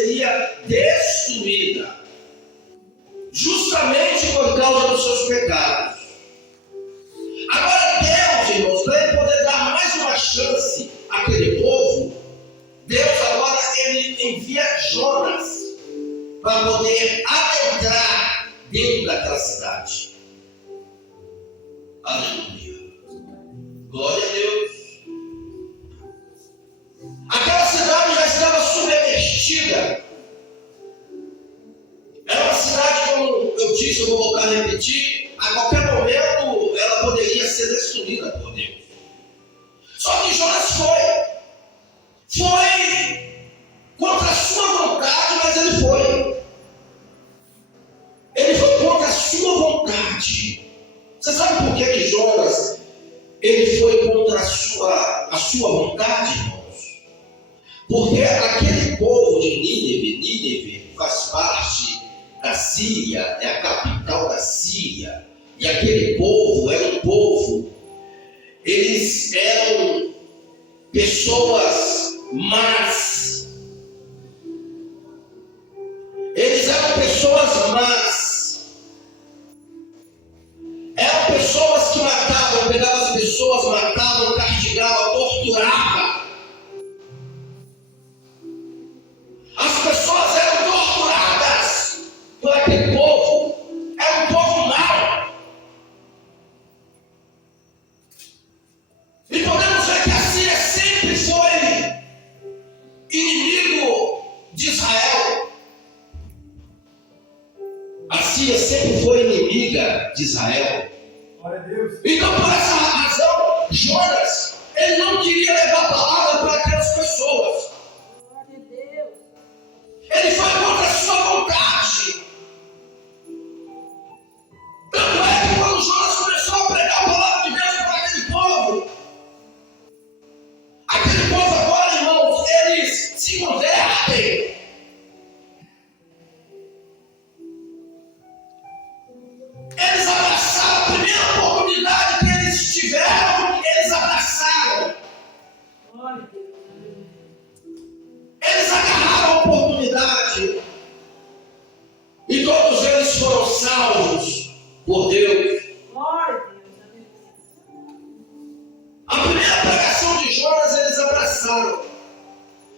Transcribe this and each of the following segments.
seria destruída, justamente por causa dos seus pecados. Agora Deus, irmãos, para ele poder dar mais uma chance àquele povo, Deus agora ele envia Jonas para poder adentrar dentro daquela cidade. Aleluia. Glória a Deus. Aquela cidade já estava submergida. Era uma cidade, como eu disse, eu vou voltar a repetir, a qualquer momento ela poderia ser destruída por Deus. Só que Jonas foi contra a sua vontade, mas ele foi. Ele foi contra a sua vontade. Você sabe por que Jonas ele foi contra a sua vontade, irmãos? Porque aquele povo de Nínive faz parte da Síria, é a capital da Síria. E aquele povo era um povo, eles eram pessoas más. Eles eram pessoas más. Eram pessoas que matavam, pegavam as pessoas, matavam, castigavam, torturavam. As pessoas eram torturadas por aquele povo. Era um povo mau. E podemos ver que a Síria sempre foi inimigo de Israel. A Síria sempre foi inimiga de Israel. Então, por essa razão, Jonas, ele não queria levar a palavra para aquelas pessoas. Ele foi contra a sua vontade. Tanto é que quando Jonas começou a pregar a palavra de Deus para aquele povo agora, irmãos, eles se convertem. Eles abraçaram a primeira oportunidade que eles tiveram, eles abraçaram. Eles agarraram a oportunidade. E todos eles foram salvos por Deus. A primeira pregação de Jonas eles abraçaram.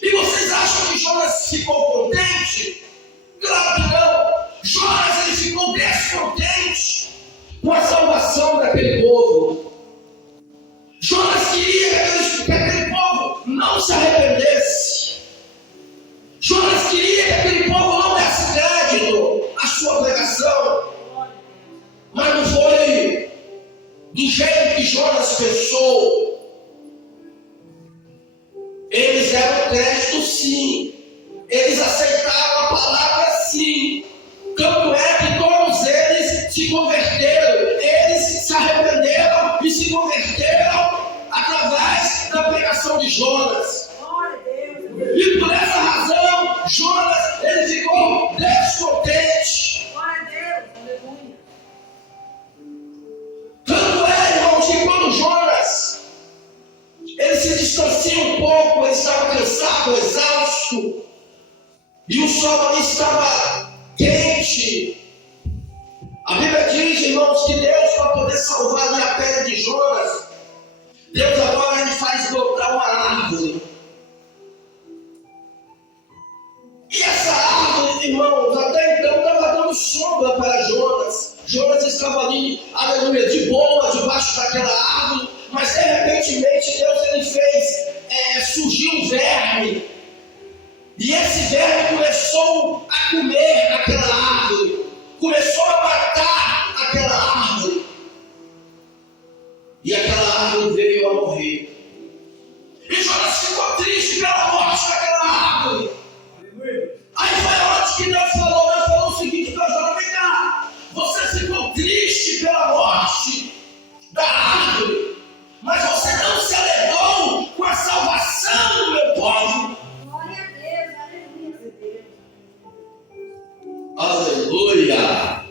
E vocês acham que Jonas ficou contente? Claro que não. Jonas ele ficou descontente com a salvação daquele povo. Jonas queria que aquele povo não se arrependesse. Jonas queria que aquele povo não desse crédito à sua pregação. Mas não foi do jeito que Jonas pensou. Eles deram crédito sim. Eles aceitaram a palavra sim. Tanto é que todos eles se converteram. Eles se arrependeram e se converteram através da pregação de Jonas. E por essa razão, Jonas ele ficou descontente. Tanto é, irmãos, que quando Jonas ele se distancia um pouco, ele estava cansado, exausto, e o sol ali estava quente. A Bíblia diz, irmãos, que Deus, para poder salvar ali a pele de Jonas, Deus agora ele faz brotar uma árvore. E essa árvore, irmãos, até então estava dando sombra para Jonas. Jonas estava ali, aleluia, de boa, debaixo daquela árvore. Mas de repentemente Deus ele fez surgir um verme. E esse verme começou a comer aquela árvore. Começou a matar aquela árvore. E aquela árvore veio a morrer. E Jonas ficou triste pela morte daquela árvore. Aí foi onde que Deus falou o seguinte para Jonas: vem cá, você ficou triste pela morte da árvore, mas você não se alegrou com a salvação do meu povo. Glória a Deus, aleluia. Aleluia.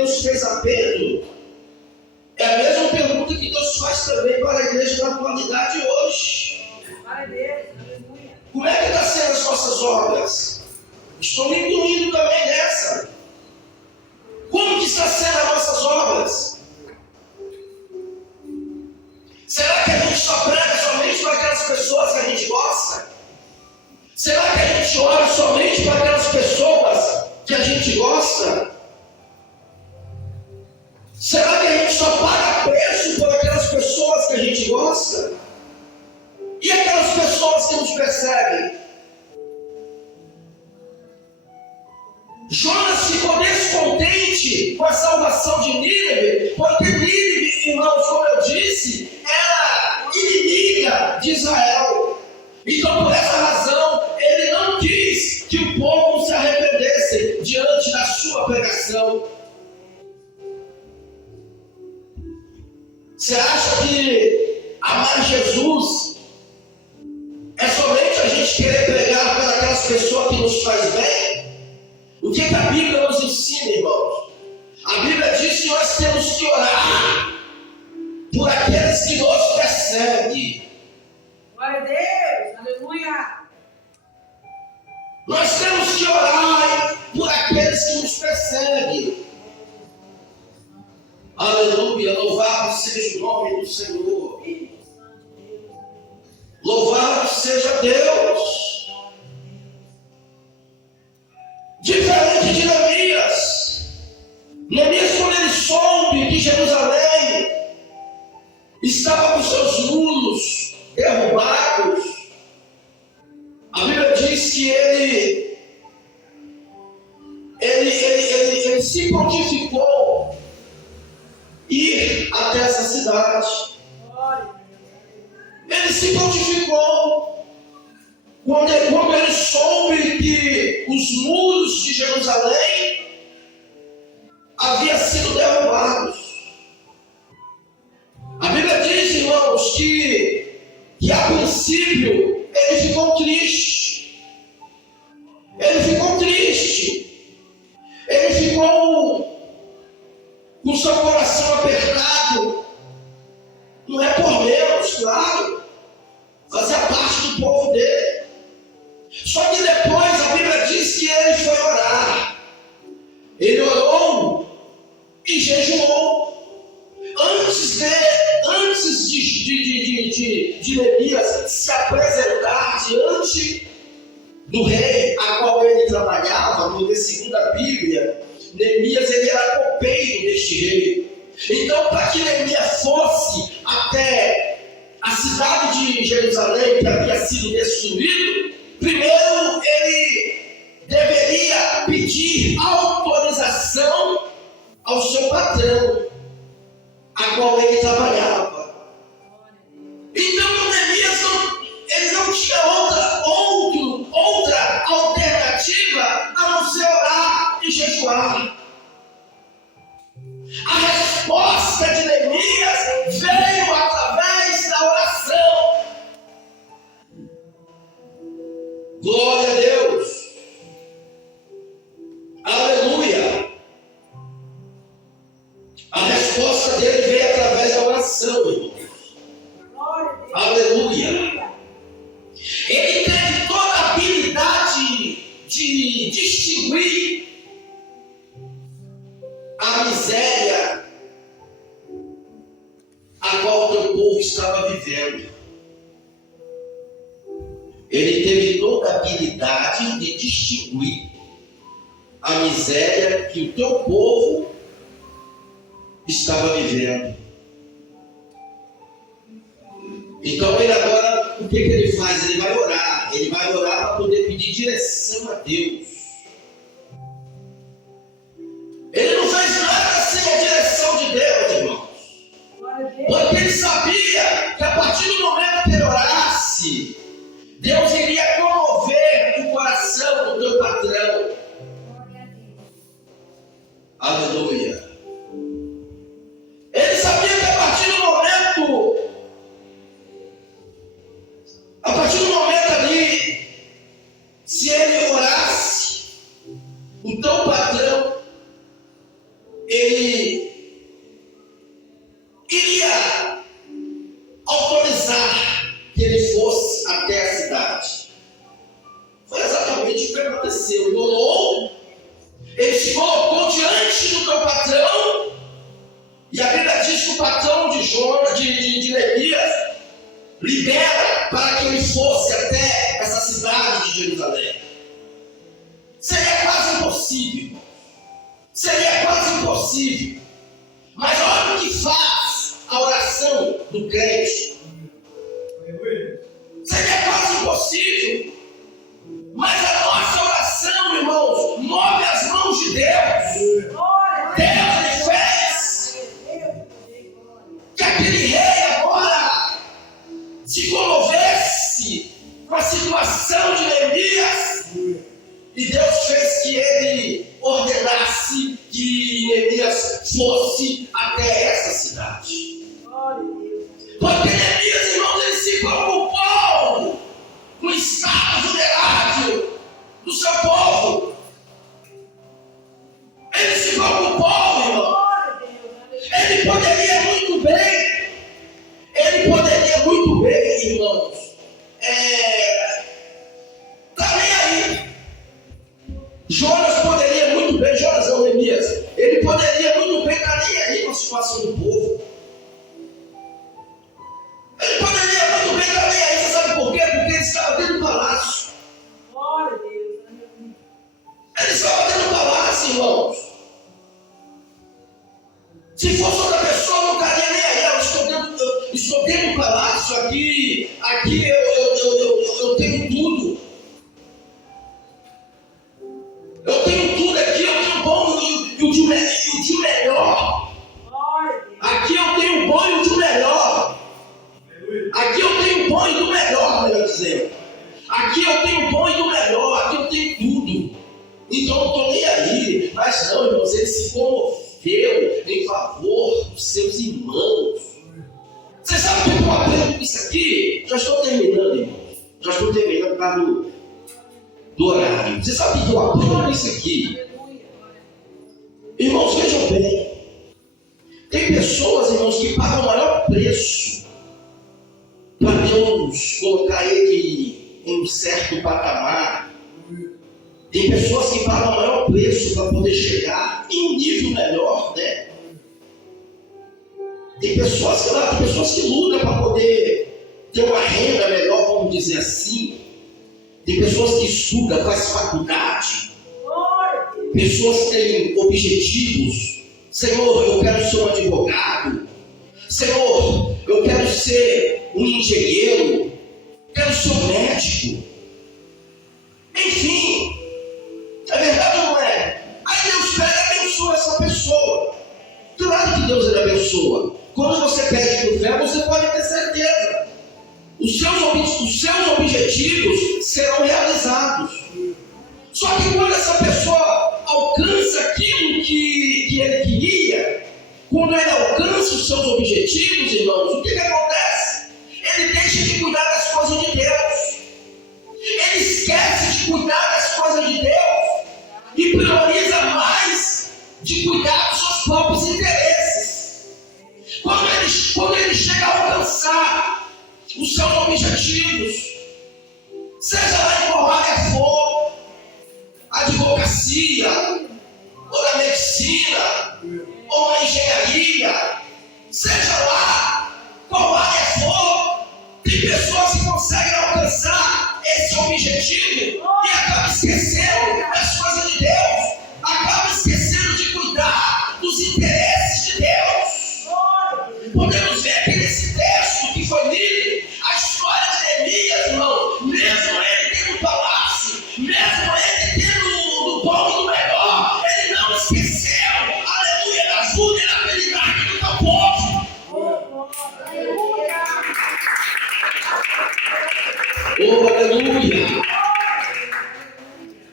Deus fez a Pedro é a mesma pergunta que Deus faz também para a igreja na atualidade hoje. Como é que está sendo as nossas obras? Estou me incluindo também nessa. Como que está sendo as nossas obras? Será que a gente só prega somente para aquelas pessoas que a gente gosta? Será que a gente ora somente para aquelas pessoas que a gente gosta? Será que a gente só paga preço por aquelas pessoas que a gente gosta? E aquelas pessoas que nos perseguem? Jonas ficou descontente com a salvação de Nínive, porque Nínive, irmãos, como eu disse, era inimiga de Israel. Então, por essa razão, ele não quis que o povo se arrependesse diante da sua pregação. Você acha que amar Jesus é somente a gente querer pregar para aquelas pessoas que nos faz bem? O que a Bíblia nos ensina, irmãos? A Bíblia diz que nós temos que orar por aqueles que nos perseguem. Glória a Deus, aleluia. Nós temos que orar por aqueles que nos perseguem. Aleluia, louvado seja o nome do Senhor. Louvado seja Deus. Diferente de Neemias. Neemias, quando ele soube que Jerusalém estava com seus muros derrubados, a Bíblia diz que ele se prontificou ir até essa cidade. Ele se prontificou quando ele soube que os muros de Jerusalém haviam sido derrubados. A Bíblia diz, irmãos, que a princípio ele ficou triste. Ele ficou triste. Ele ficou com seu coração apertado. Não é por menos, claro. Fazia parte do povo dele. Só que depois a Bíblia diz que ele foi orar. Ele orou e jejuou. Antes de Neemias se apresentar diante do rei a qual ele trabalhava, porque segundo a Bíblia, Neemias ele era copeiro deste rei. Então, para que Neemias fosse até a cidade de Jerusalém, que havia sido destruído, primeiro ele deveria pedir autorização ao seu patrão, a qual ele trabalhava. Então, Neemias ele não tinha outra alternativa a não ser orar e jejuar. A resposta de Neemias veio através da oração. Glória a Deus. Aleluia. A resposta dele veio através da oração, irmãos. Aleluia. Ele teve toda a habilidade de distinguir a miséria a qual o teu povo estava vivendo. Ele teve toda a habilidade de distinguir a miséria que o teu povo estava vivendo. Então ele agora, o que ele faz? Ele vai orar. Ele vai orar para poder pedir direção a Deus. Ele não fez nada sem a direção de Deus, irmãos. Porque ele sabia que a partir do momento que ele orasse, Deus iria comover o coração do teu patrão. Aleluia. Ele sabia que a partir do momento ali, se ele orasse, o teu patrão, ele iria autorizar que ele fosse até a cidade. Foi exatamente o que aconteceu. Ele orou, ele se colocou diante do teu patrão, e a Bíblia diz que o patrão de Neemias libera para que ele fosse até essa cidade de Jerusalém. Seria quase impossível. Seria quase impossível. Mas olha o que faz a oração do crente. Seria quase impossível. Mas a nossa oração, irmãos, move as mãos de Deus. Deus ele fez que aquele rei agora se comovesse com a situação de Neemias. E Deus fez que ele ordenasse que Neemias fosse até essa cidade. Porque Neemias, irmãos, ele se preocupou com o estado vulnerável do seu povo. Ele se preocupou, irmão. Ele poderia muito bem, irmãos, tá nem aí. Jonas poderia muito bem, Jonas não, Neemias, ele poderia muito bem estar nem aí com a situação do povo. Ele poderia muito bem estar nem aí, você sabe por quê? Porque ele estava dentro do palácio. Ele estava dentro do palácio, irmãos. Se fosse outra pessoa, não estaria nem aí. Eu estou dentro do palácio, aqui eu tenho tudo. Eu tenho tudo aqui, eu tenho o bom e o de melhor. Aqui eu tenho o bom e o de melhor. Aqui eu tenho o bom e do melhor, melhor dizendo. Aqui eu tenho o bom e do melhor, aqui eu tenho tudo. Então eu não estou nem aí. Mas não, irmãos, ele se comoveu em favor dos seus irmãos. Você sabe o que eu aprendo com isso aqui? Já estou terminando, irmãos. Já estou terminando por causa do horário. Você sabe o que eu aprendo com isso aqui? Irmãos, vejam bem. Tem pessoas, irmãos, que pagam o maior preço para Deus colocar ele em um certo patamar. Tem pessoas que pagam o maior preço para poder chegar em um nível melhor, né? Tem pessoas que lutam para poder ter uma renda melhor, vamos dizer assim. Tem pessoas que estudam, fazem faculdade. Pessoas que têm objetivos. Senhor, eu quero ser um advogado. Senhor, eu quero ser um engenheiro. Quero ser um médico. Enfim, é verdade ou não é? Aí Deus pega e abençoa essa pessoa. Claro que Deus ele abençoa. Quando você pede por fé, você pode ter certeza. Os seus objetivos serão realizados. Só que quando essa pessoa alcança aquilo que ele queria, quando ele alcança os seus objetivos, irmãos, o que acontece? Ele deixa de cuidar das coisas de Deus. Ele esquece de cuidar das coisas de Deus e prioriza mais de cuidar dos seus próprios interesses. Quando ele chega a alcançar os seus objetivos, seja lá em qual área for, advocacia, ou na medicina, ou na engenharia, seja lá qual área for, tem pessoas que conseguem alcançar esse objetivo e acabam esquecendo das coisas de Deus, acabam esquecendo de cuidar dos interesses de Deus. Podemos ver aqui nesse texto que foi lido a história de Neemias, irmão. Mesmo ele tendo o palácio, mesmo ele tendo o bom e do melhor, ele não esqueceu, aleluia, da vulnerabilidade do teu povo. Oh, aleluia.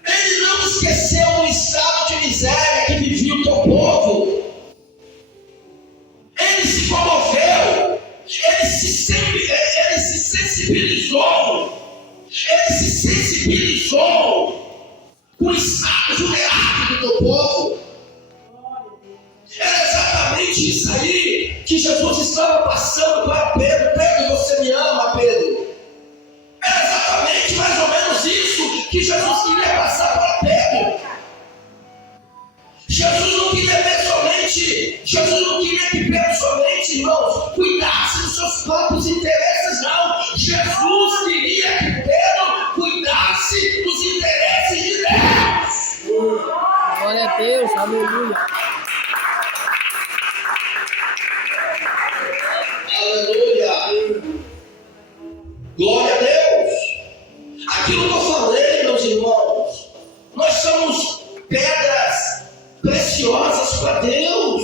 Ele não esqueceu do estado de miséria que vivia o teu povo. Ele se comoveu, ele se sensibilizou com o estado vulnerável do teu povo. Jesus não queria que Pedro somente, irmãos, cuidasse dos seus próprios interesses, não. Jesus queria que Pedro cuidasse dos interesses de Deus. Glória a Deus, aleluia. Aleluia. Glória a Deus. Aquilo que eu falei, meus irmãos, nós somos pedras preciosas para Deus.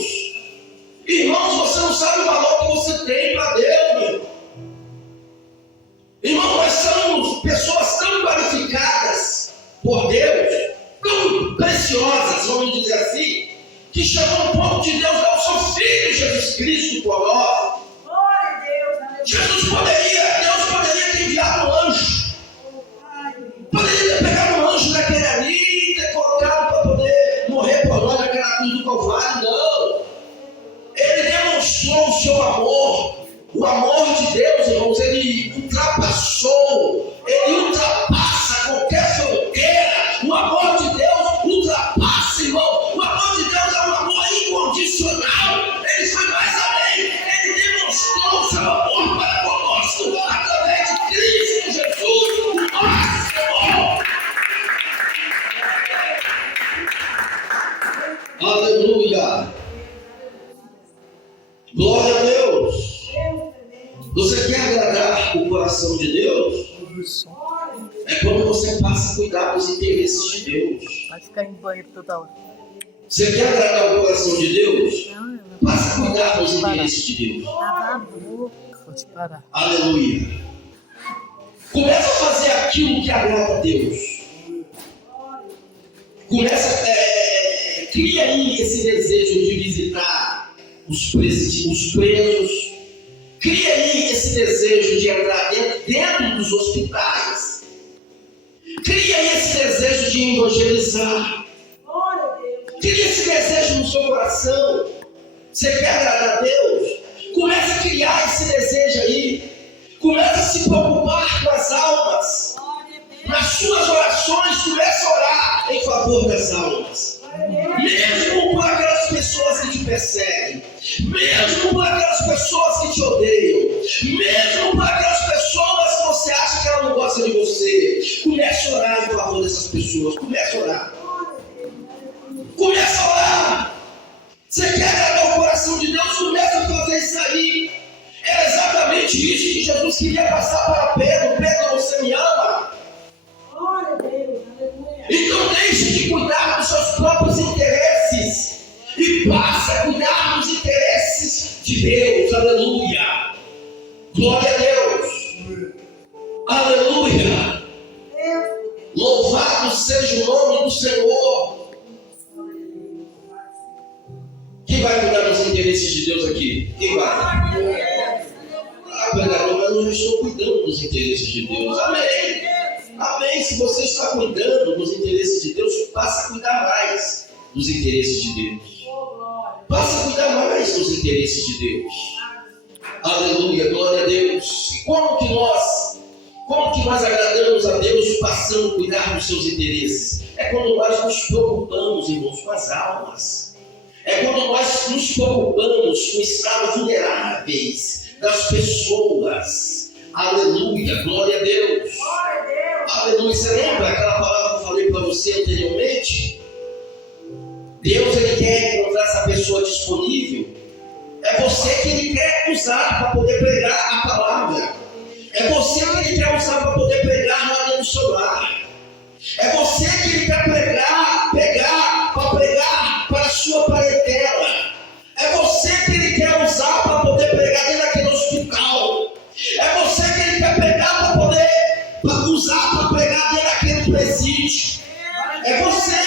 Irmãos, você não sabe o valor que você tem para Deus, meu irmão. Irmão, nós somos pessoas tão qualificadas por Deus, tão preciosas, vamos dizer assim, que chegou um ponto de Deus dar o seu Filho Jesus Cristo por nós. Glória a Deus, Deus poderia ter enviado um anjo. Poderia ter pegado um anjo daquele ali e ter colocado para poder morrer por nós naquela cruz do Calvário. Não. Ele demonstrou o seu amor. O amor de Deus, irmãos, ele ultrapassa qualquer fronteira. O amor de Deus ultrapassa, irmão. O amor de Deus é um amor incondicional. Ele foi mais além. Ele demonstrou o seu amor para conosco através de Cristo Jesus, o nosso Senhor. Aleluia. Glória a Deus. Você quer agradar o coração de Deus? É quando você passa a cuidar dos interesses de Deus. Vai ficar em banheiro toda hora. Você quer agradar o coração de Deus? Passa a cuidar dos interesses de Deus. Cala a boca, vou te parar. Aleluia. Começa a fazer aquilo que agrada a Deus. Cria aí esse desejo de visitar os presos. Cria aí esse desejo de entrar dentro dos hospitais. Cria aí esse desejo de evangelizar. Cria esse desejo no seu coração. Você quer agradar a Deus? Começa a criar esse desejo aí. Começa a se preocupar com as almas. Nas suas orações, comece a orar em favor das almas. Mesmo por aquelas pessoas que te perseguem, mesmo por aquelas pessoas que te odeiam, mesmo por aquelas pessoas que você acha que ela não gosta de você, comece a orar em favor dessas pessoas. Comece a orar. Comece a orar. Você quer agradar o coração de Deus? Comece a fazer isso aí. É exatamente isso que Jesus queria passar para Pedro. Pedro, você me ama? Então deixe de cuidar dos seus próprios interesses e passe a cuidar dos interesses de Deus. Aleluia. Glória a Deus. Aleluia. Louvado seja o nome do Senhor. Quem vai cuidar dos interesses de Deus aqui? Quem vai? Pregador, mas eu não estou cuidando dos interesses de Deus. Amém. Amém. Se você está cuidando dos interesses de Deus, passe a cuidar mais dos interesses de Deus. Passe a cuidar mais dos interesses de Deus. Aleluia, glória a Deus. E como que nós agradamos a Deus passando a cuidar dos seus interesses? É quando nós nos preocupamos, irmãos, com as almas. É quando nós nos preocupamos com estados vulneráveis das pessoas. Aleluia, glória a Deus. Aleluia. Você lembra aquela palavra que eu falei para você anteriormente? Deus, ele quer encontrar essa pessoa disponível. É você que ele quer usar para poder pregar a palavra. É você que ele quer usar para poder pregar lá dentro do seu lar. É você que ele quer pegar para a sua parentela. É você que ele quer usar para poder pregar dentro daquele hospital. É você que ele quer pegar para poder usar para pregar dentro daquele presídio. É você.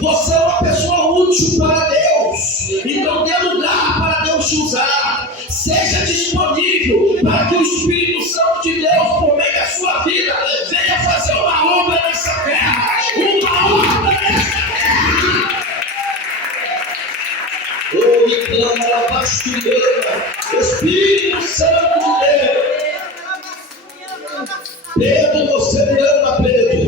Você é uma pessoa útil para Deus. Então dê lugar para Deus te usar. Seja disponível para que o Espírito Santo de Deus, por meio da sua vida, venha fazer uma obra nessa terra. Uma obra nessa terra. Oh, me clama a pastora, Espírito Santo de Deus. Pedro, você me ama, Pedro.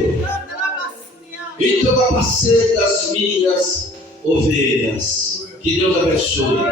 Então, capaceta as minhas ovelhas. Que Deus abençoe.